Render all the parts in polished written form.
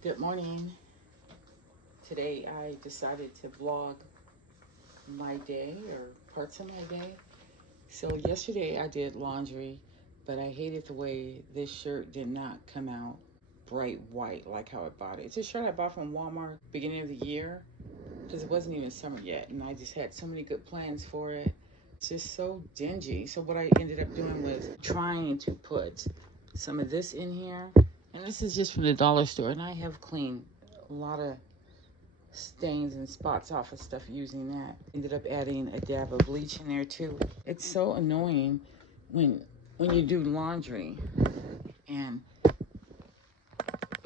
Good morning. Today I decided to vlog my day or parts of my day. So yesterday I did laundry, but I hated the way this shirt did not come out bright white like how I bought it. It's a shirt I bought from Walmart beginning of the year because it wasn't even summer yet, and I just had so many good plans for it. It's just so dingy. So what I ended up doing was trying to put some of this in here, and this is just from the dollar store, and I have cleaned a lot of stains and spots off of stuff using that. Ended up adding a dab of bleach in there too. It's so annoying when you do laundry and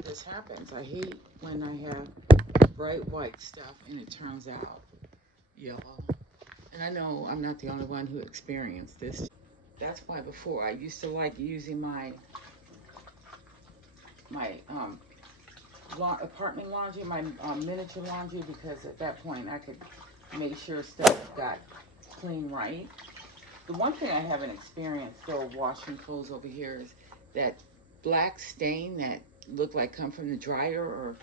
this happens. I hate when I have bright white stuff and it turns out yellow. And I know I'm not the only one who experienced this. That's why before I used to like using my apartment laundry, my miniature laundry, because at that point I could make sure stuff got clean right. The one thing I haven't experienced though washing clothes over here is that black stain that looked like come from the dryer or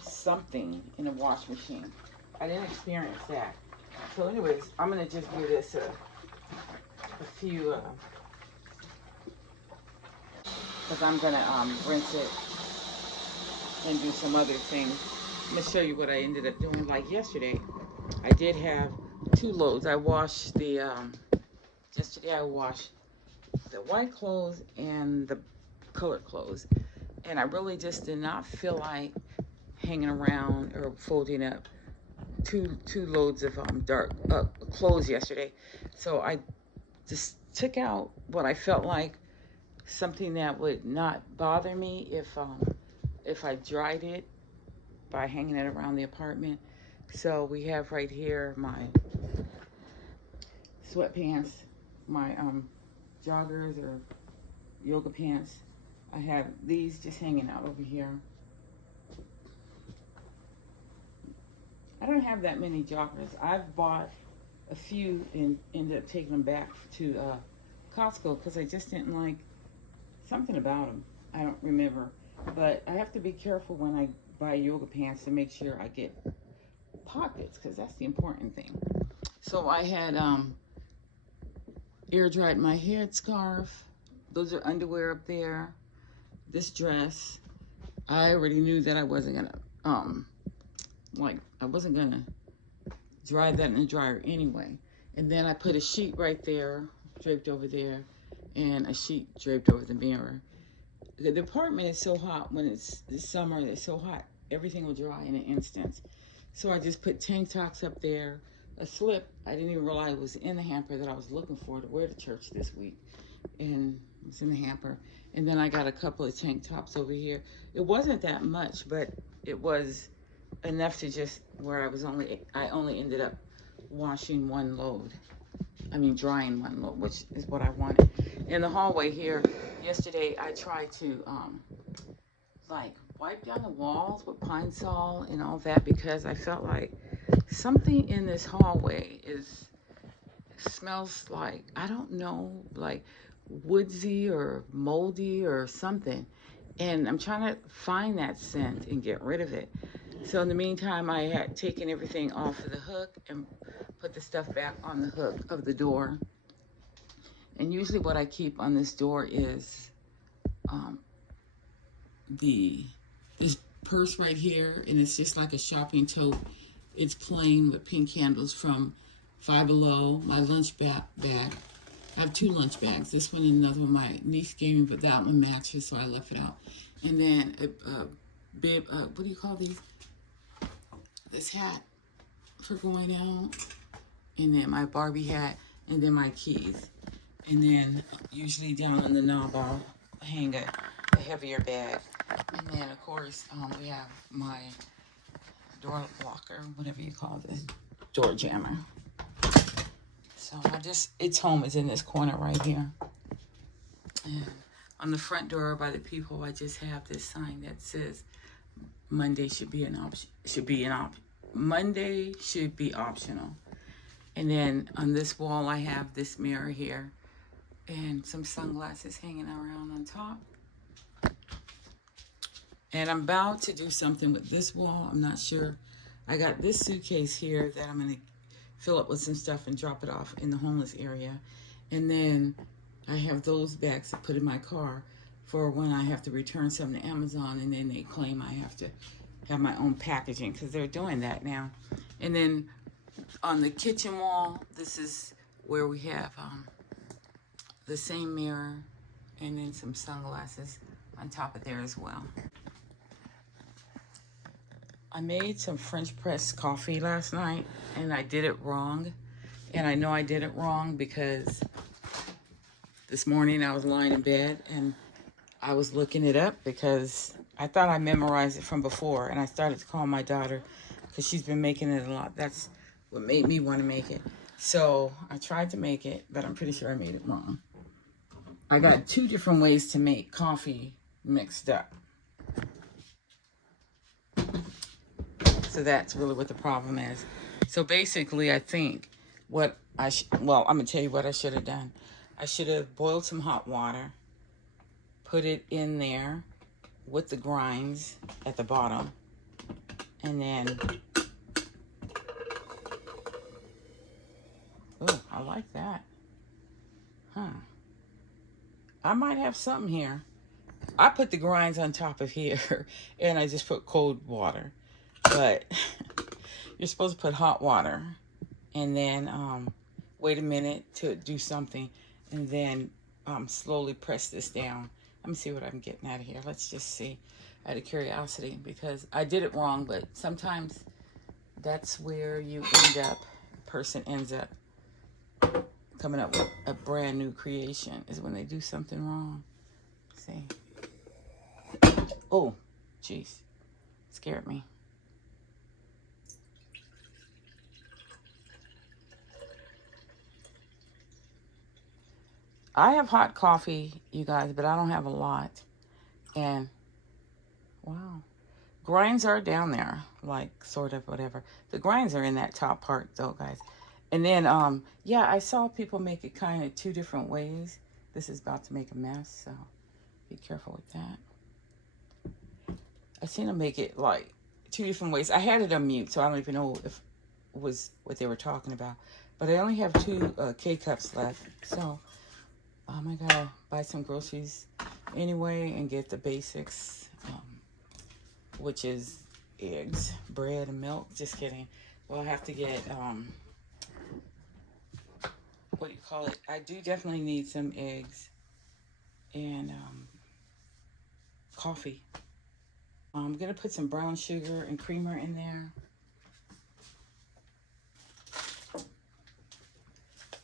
something in a wash machine. I didn't experience that. So anyways, I'm gonna just give this a few, because I'm gonna rinse it and do some other things. I'm gonna show you what I ended up doing. Like yesterday, I did have 2 loads. I washed the, yesterday I washed the white clothes and the colored clothes. And I really just did not feel like hanging around or folding up two loads of dark clothes yesterday. So I just took out what I felt like something that would not bother me if I dried it by hanging it around the apartment. So we have right here my sweatpants, my joggers or yoga pants. I have these just hanging out over here. I don't have that many joggers. I've bought a few and ended up taking them back to Costco because I just didn't like something about them. I don't remember. But I have to be careful when I buy yoga pants to make sure I get pockets because that's the important thing. So I had air dried my headscarf. Those are underwear up there. This dress. I already knew that I wasn't gonna I wasn't gonna dry that in the dryer anyway. And then I put a sheet right there, draped over there, and a sheet draped over the mirror. The apartment is so hot when it's the summer, it's so hot, everything will dry in an instant. So I just put tank tops up there, a slip. I didn't even realize it was in the hamper that I was looking for to wear to church this week. And it was in the hamper. And then I got a couple of tank tops over here. It wasn't that much, but it was enough to just where I only ended up washing 1 load. I mean drying 1 load, which is what I wanted. In the hallway here, yesterday I tried to like wipe down the walls with Pine Sol and all that because I felt like something in this hallway smells like, I don't know, like woodsy or moldy or something. And I'm trying to find that scent and get rid of it. So in the meantime, I had taken everything off of the hook and put the stuff back on the hook of the door. And usually what I keep on this door is this purse right here, and it's just like a shopping tote. It's plain with pink handles from Five Below. My lunch bag. I have 2 lunch bags. This one and another one my niece gave me, but that one matches, so I left it out. And then a bib, what do you call these? This hat for going out. And then my Barbie hat, and then my keys. And then usually down on the knob I'll hang a heavier bag. And then of course we have my door blocker, whatever you call this, door jammer. So its home is in this corner right here. And on the front door by the peephole, I just have this sign that says Monday should be Monday should be optional. And then on this wall, I have this mirror here and some sunglasses hanging around on top. And I'm about to do something with this wall. I'm not sure. I got this suitcase here that I'm going to fill up with some stuff and drop it off in the homeless area. And then I have those bags to put in my car for when I have to return something to Amazon, and then they claim I have to have my own packaging, because they're doing that now. And then on the kitchen wall, this is where we have the same mirror and then some sunglasses on top of there as well. I made some French press coffee last night, and I did it wrong. And I know I did it wrong because this morning I was lying in bed and I was looking it up because I thought I memorized it from before, and I started to call my daughter because she's been making it a lot. That's what made me want to make it. So I tried to make it, but I'm pretty sure I made it wrong. I got 2 different ways to make coffee mixed up. So that's really what the problem is. So basically, I think what I'm going to tell you what I should have done. I should have boiled some hot water, put it in there with the grinds at the bottom, and then, oh, I like that. Huh. I might have something here. I put the grinds on top of here, and I just put cold water. But you're supposed to put hot water, and then wait a minute to do something, and then slowly press this down. Let me see what I'm getting out of here. Let's just see, out of curiosity, because I did it wrong, but sometimes that's where you end up, a person ends up coming up with a brand new creation, is when they do something wrong. Let's see. Oh, jeez. Scared me. I have hot coffee, you guys, but I don't have a lot. And, wow. Grinds are down there, like, sort of, whatever. The grinds are in that top part, though, guys. And then, yeah, I saw people make it kind of 2 different ways. This is about to make a mess, so be careful with that. I seen them make it, like, 2 different ways. I had it on mute, so I don't even know if it was what they were talking about. But I only have 2 K-cups left, so I gotta buy some groceries anyway and get the basics, which is eggs, bread, and milk. Just kidding. Well, I have to get, what do you call it? I do definitely need some eggs and coffee. I'm gonna put some brown sugar and creamer in there.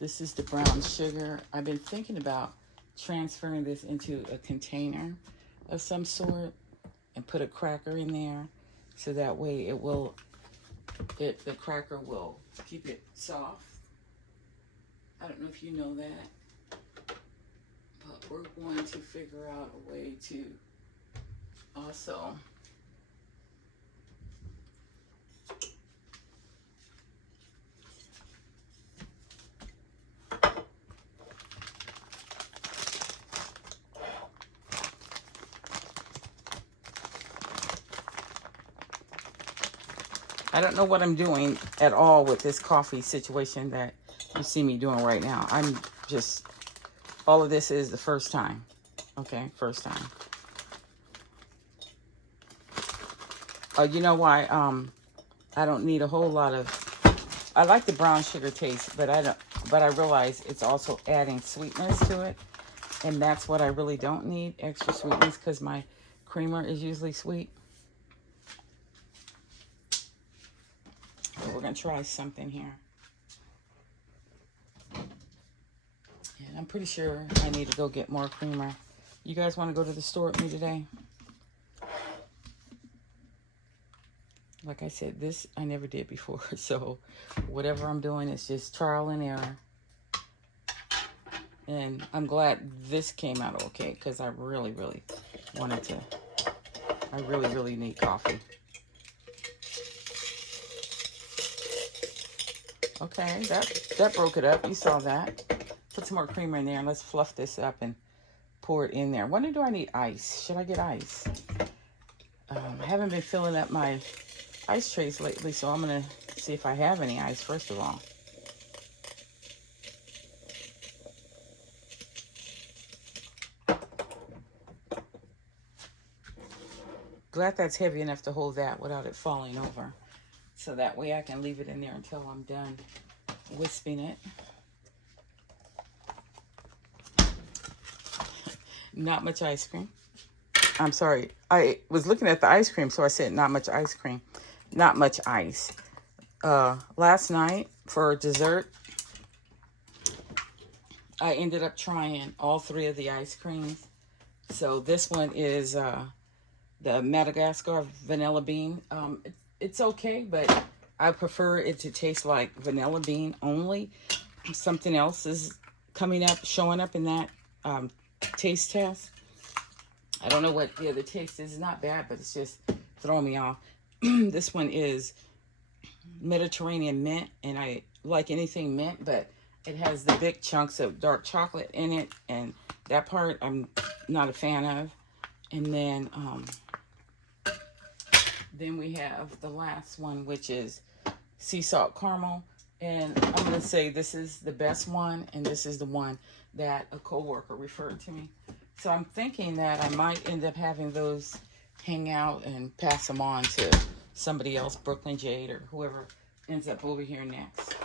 This is the brown sugar. I've been thinking about transferring this into a container of some sort and put a cracker in there, so that way the cracker will keep it soft. I don't know if you know that, but we're going to figure out a way to also I don't know what I'm doing at all with this coffee situation that you see me doing right now. I'm just, all of this is the first time. Okay, first time. You know why? I don't need a whole lot of, I like the brown sugar taste, but I realize it's also adding sweetness to it. And that's what I really don't need, extra sweetness, because my creamer is usually sweet. We're going to try something here. And I'm pretty sure I need to go get more creamer. You guys want to go to the store with me today? Like I said, this I never did before. So whatever I'm doing is just trial and error. And I'm glad this came out okay, because I really, really wanted to. I really, really need coffee. Okay, that broke it up. You saw that. Put some more creamer in there, and let's fluff this up and pour it in there. When do I need ice? Should I get ice? I haven't been filling up my ice trays lately, so I'm going to see if I have any ice first of all. Glad that's heavy enough to hold that without it falling over. So that way I can leave it in there until I'm done wisping it. Not much ice cream. I'm sorry. I was looking at the ice cream, so I said not much ice cream. Not much ice. Last night for dessert, I ended up trying all 3 of the ice creams. So this one is the Madagascar vanilla bean. It's okay, but I prefer it to taste like vanilla bean only. Something else is showing up in that taste test. I don't know what the other taste is. It's not bad, but it's just throwing me off. This one is Mediterranean mint, and I like anything mint, but it has the big chunks of dark chocolate in it, and that part I'm not a fan of. And then we have the last one, which is sea salt caramel. And I'm going to say this is the best one, and this is the one that a coworker referred to me. So I'm thinking that I might end up having those hang out and pass them on to somebody else, Brooklyn Jade or whoever ends up over here next.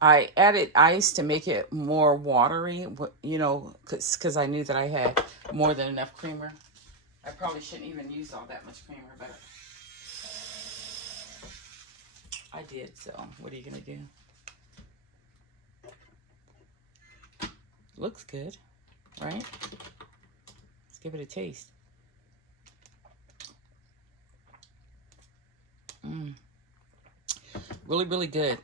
I added ice to make it more watery, you know, because I knew that I had more than enough creamer. I probably shouldn't even use all that much creamer, but I did, so what are you going to do? Looks good, right? Let's give it a taste. Really, really good.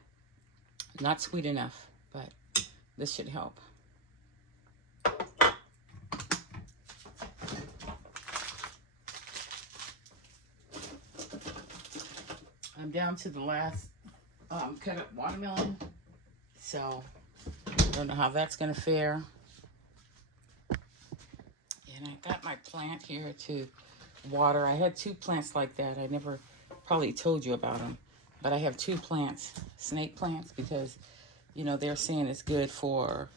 Not sweet enough, but this should help. I'm down to the last cut up watermelon, so I don't know how that's gonna fare. And I got my plant here to water. I had 2 plants like that. I never probably told you about them, but I have 2 plants, snake plants, because you know they're saying it's good for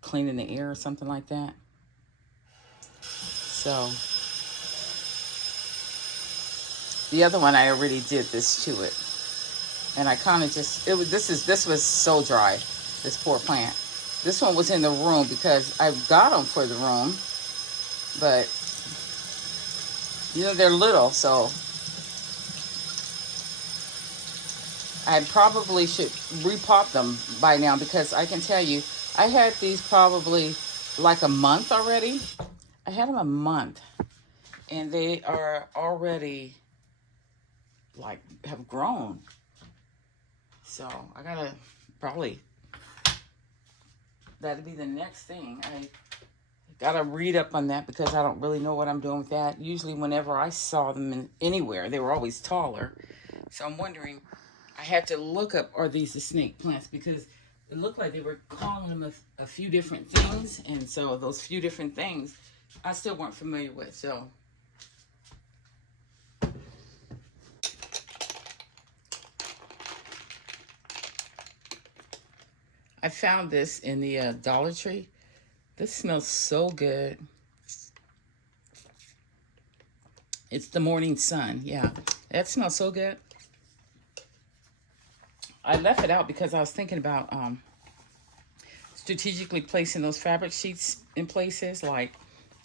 cleaning the air or something like that. So the other one I already did this to it, and I kind of just this was so dry, this poor plant. This one was in the room because I got them for the room, but you know they're little, so I probably should repot them by now, because I can tell you I had these probably like a month already. I had them a month, and they are already like have grown. So I gotta probably, that'd be the next thing. I gotta read up on that because I don't really know what I'm doing with that. Usually whenever I saw them anywhere, they were always taller. So I'm wondering, I had to look up, are these the snake plants? Because it looked like they were calling them a few different things. And so those few different things I still weren't familiar with. So I found this in the Dollar Tree. This smells so good. It's the Morning Sun. Yeah, that smells so good. I left it out because I was thinking about strategically placing those fabric sheets in places, like,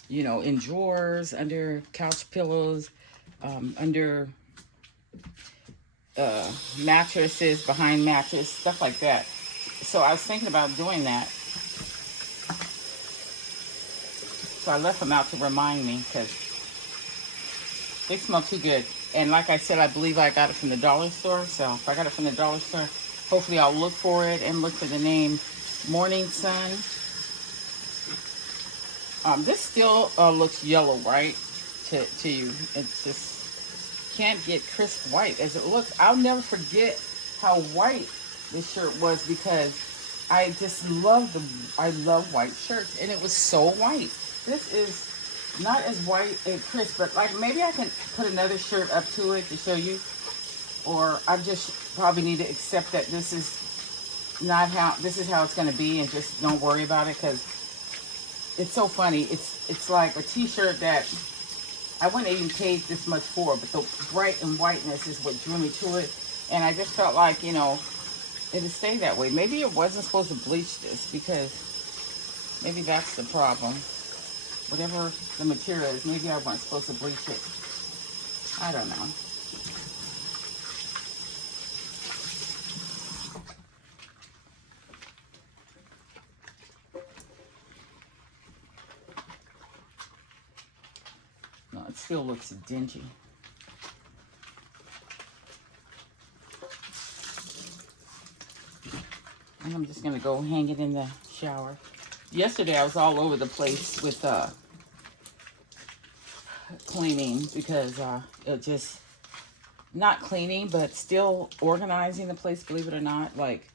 you know, in drawers, under couch pillows, under mattresses, behind mattress, stuff like that. So I was thinking about doing that. So I left them out to remind me because they smell too good. And like I said, I believe I got it from the dollar store. So if I got it from the dollar store, hopefully I'll look for it and look for the name Morning Sun. This still looks yellow, right? To you. It's just can't get crisp white as it looks. I'll never forget how white this shirt was because I just I love white shirts, and it was so white. This is not as white and crisp, but like maybe I can put another shirt up to it to show you, or I just probably need to accept that this is not how it's going to be, and just don't worry about it, because it's so funny. It's like a t-shirt that I wouldn't even pay this much for, but the bright and whiteness is what drew me to it, and I just felt like, you know, it'd stay that way. Maybe it wasn't supposed to bleach this, because maybe that's the problem. Whatever the material is, maybe I wasn't supposed to bleach it. I don't know. No, it still looks dingy. And I'm just gonna go hang it in the shower. Yesterday I was all over the place with cleaning, because it just, not cleaning, but still organizing the place, believe it or not, like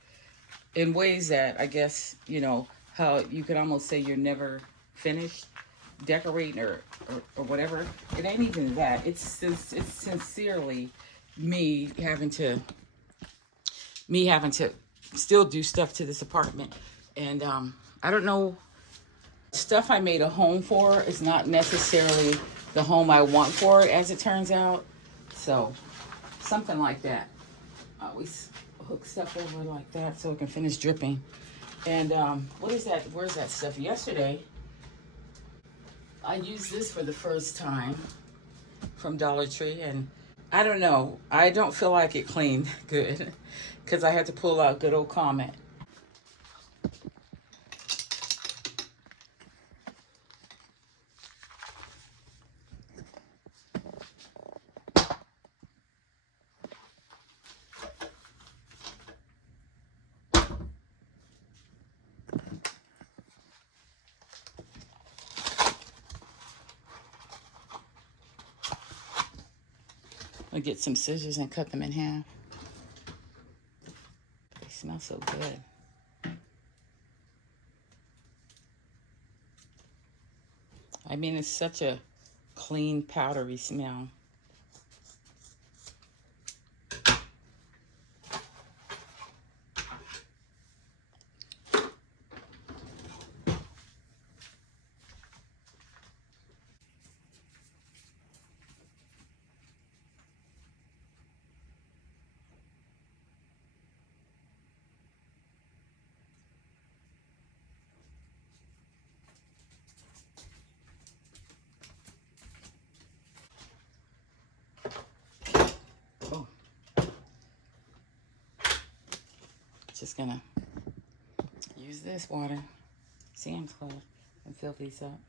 in ways that I guess, you know, how you could almost say you're never finished decorating or whatever. It ain't even that. It's sincerely me having to still do stuff to this apartment. And I don't know, stuff I made a home for is not necessarily the home I want for it, as it turns out. So something like that. I always hook stuff over like that so it can finish dripping. And what is that? Where's that stuff? Yesterday I used this for the first time from Dollar Tree, and I don't know, I don't feel like it cleaned good because I had to pull out good old Comet. I'll get some scissors and cut them in half. They smell so good. I mean, it's such a clean, powdery smell. Just gonna use this water, SoundCloud, and fill these up.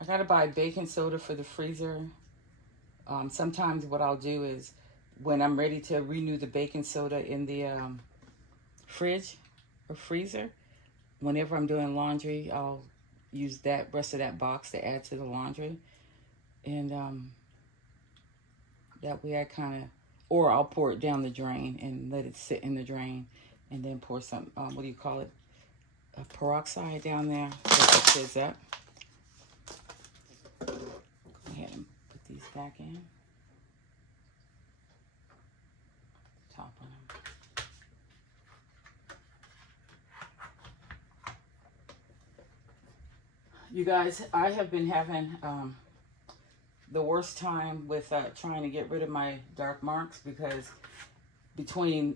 I gotta buy baking soda for the freezer. Sometimes what I'll do is, when I'm ready to renew the baking soda in the fridge or freezer, whenever I'm doing laundry, I'll use that rest of that box to add to the laundry. And that way I kind of, or I'll pour it down the drain and let it sit in the drain, and then pour some, what do you call it, a peroxide down there so it fills up. Go ahead and put these back in. Top on them. You guys, I have been having the worst time with trying to get rid of my dark marks, because between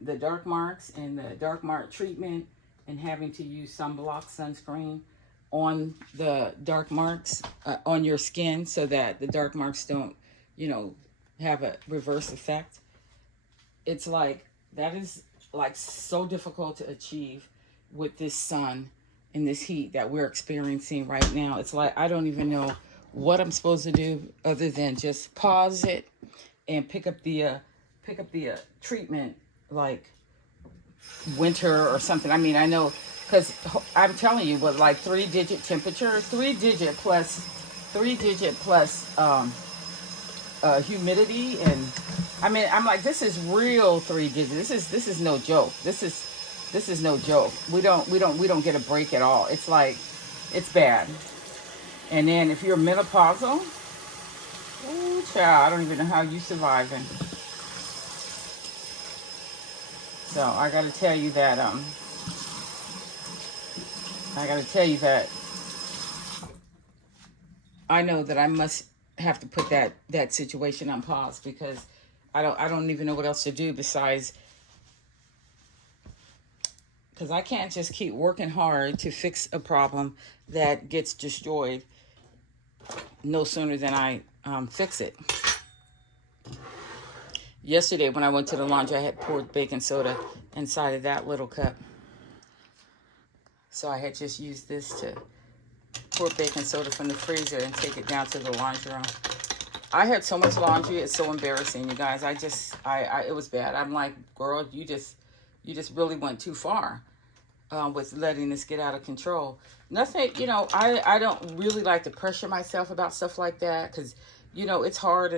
the dark marks and the dark mark treatment and having to use sunblock sunscreen on the dark marks on your skin so that the dark marks don't, you know, have a reverse effect, it's like, that is like so difficult to achieve with this sun and this heat that we're experiencing right now. It's like, I don't even know what I'm supposed to do other than just pause it and pick up the treatment like winter or something. I mean, I know, because I'm telling you, with like 3-digit temperature, 3-digit plus humidity, and I mean, I'm like, this is real 3 digits. This is no joke. This is no joke. We don't get a break at all. It's like, it's bad. And then if you're menopausal, ooh, child, I don't even know how you surviving. So I gotta tell you that I know that I must have to put that situation on pause, because I don't even know what else to do besides, because I can't just keep working hard to fix a problem that gets destroyed no sooner than I fix it. Yesterday when I went to the laundry, I had poured baking soda inside of that little cup. So I had just used this to pour baking soda from the freezer and take it down to the laundry room. I had so much laundry, it's so embarrassing, you guys. It was bad. I'm like, girl, you just really went too far with letting this get out of control. Nothing, I don't really like to pressure myself about stuff like that, because, it's hard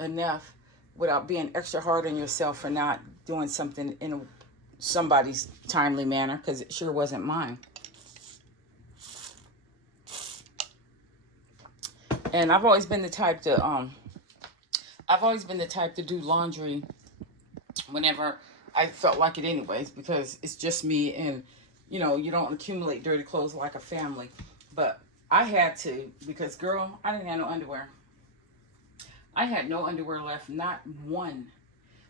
enough without being extra hard on yourself for not doing something in somebody's timely manner, because it sure wasn't mine. And I've always been the type to do laundry whenever I felt like it anyways, because it's just me, and you don't accumulate dirty clothes like a family. But I had to, because girl, I didn't have no underwear. I had no underwear left, not one.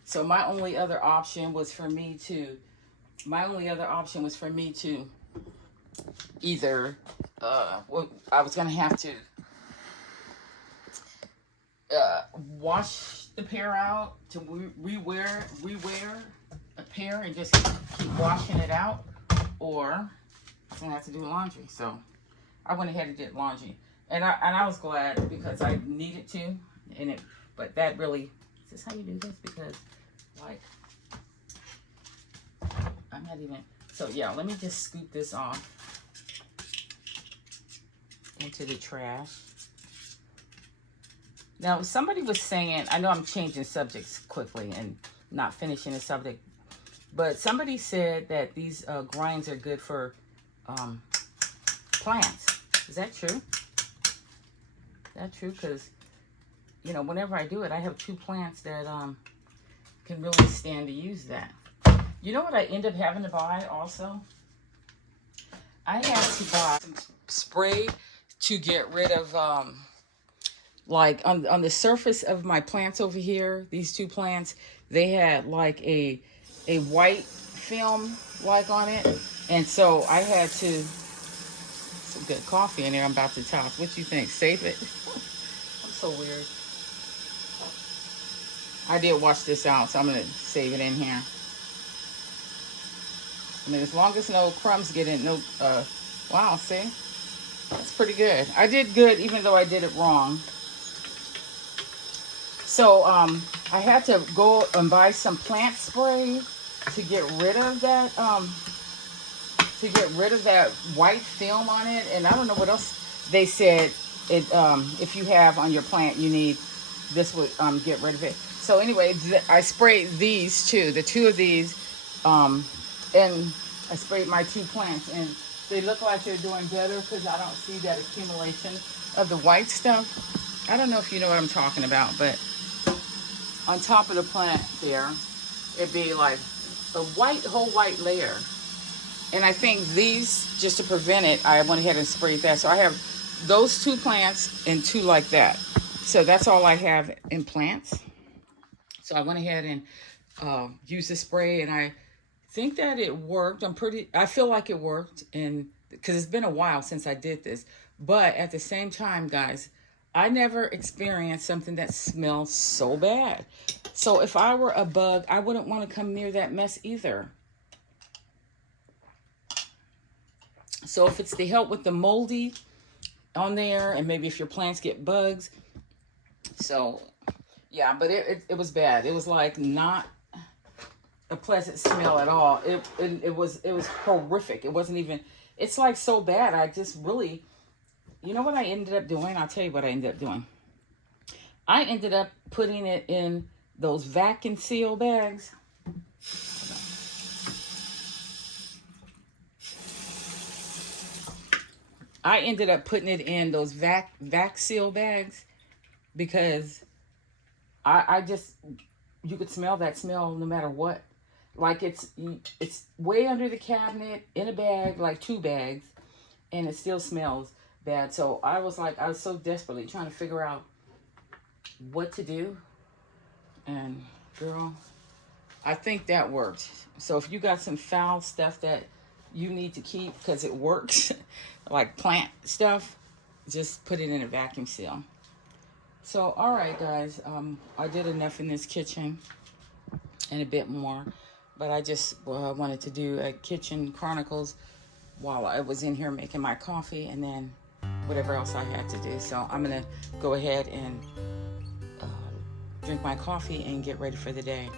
So my only other option was for me to either I was gonna have to wash the pair out, to rewear a pair and just keep washing it out, or I was gonna have to do laundry. So I went ahead and did laundry, and I was glad, because I needed to. But that really, is this how you do this? Because like, I'm not even, so yeah, let me just scoop this off into the trash. Now, somebody was saying, I know I'm changing subjects quickly and not finishing the subject, but somebody said that these grinds are good for plants. Is that true? That's true, because, whenever I do it, I have 2 plants that can really stand to use that. You know what I end up having to buy also? I had to buy some spray to get rid of, like on the surface of my plants over here, these 2 plants, they had like a white film like on it. And so I had to, some good coffee in there I'm about to toss. What you think? Save it? I'm so weird. I did wash this out, so I'm going to save it in here. I mean, as long as no crumbs get in, wow, see? That's pretty good. I did good, even though I did it wrong. So, I had to go and buy some plant spray to get rid of that, white film on it. And I don't know what else they said. If you have on your plant, you need, this would get rid of it. So anyway, I sprayed these 2, the 2 of these, and I sprayed my 2 plants, and they look like they're doing better, because I don't see that accumulation of the white stuff. I don't know if you know what I'm talking about, but on top of the plant there, it'd be like a whole white layer. And I think these, just to prevent it, I went ahead and sprayed that. So I have those 2 plants and 2 like that. So that's all I have in plants. So I went ahead and used the spray, and I think that it worked. I feel like it worked, and because it's been a while since I did this. But at the same time, guys, I never experienced something that smells so bad. So if I were a bug, I wouldn't want to come near that mess either. So if it's to help with the moldy on there, and maybe if your plants get bugs. So yeah, but it was bad. It was like not a pleasant smell at all. It was horrific. It wasn't even, it's like so bad. I just really, you know what I ended up doing? I'll tell you what I ended up doing. I ended up putting it in those vacuum seal bags. I ended up putting it in those vac seal bags because I just, you could smell that smell no matter what. Like it's way under the cabinet in a bag, like 2 bags, and it still smells bad. So I was like, I was so desperately trying to figure out what to do. And girl, I think that worked. So if you got some foul stuff that you need to keep because it works, like plant stuff, just put it in a vacuum seal. So, all right, guys, I did enough in this kitchen and a bit more, but I just wanted to do a kitchen chronicles while I was in here making my coffee and then whatever else I had to do. So I'm going to go ahead and drink my coffee and get ready for the day.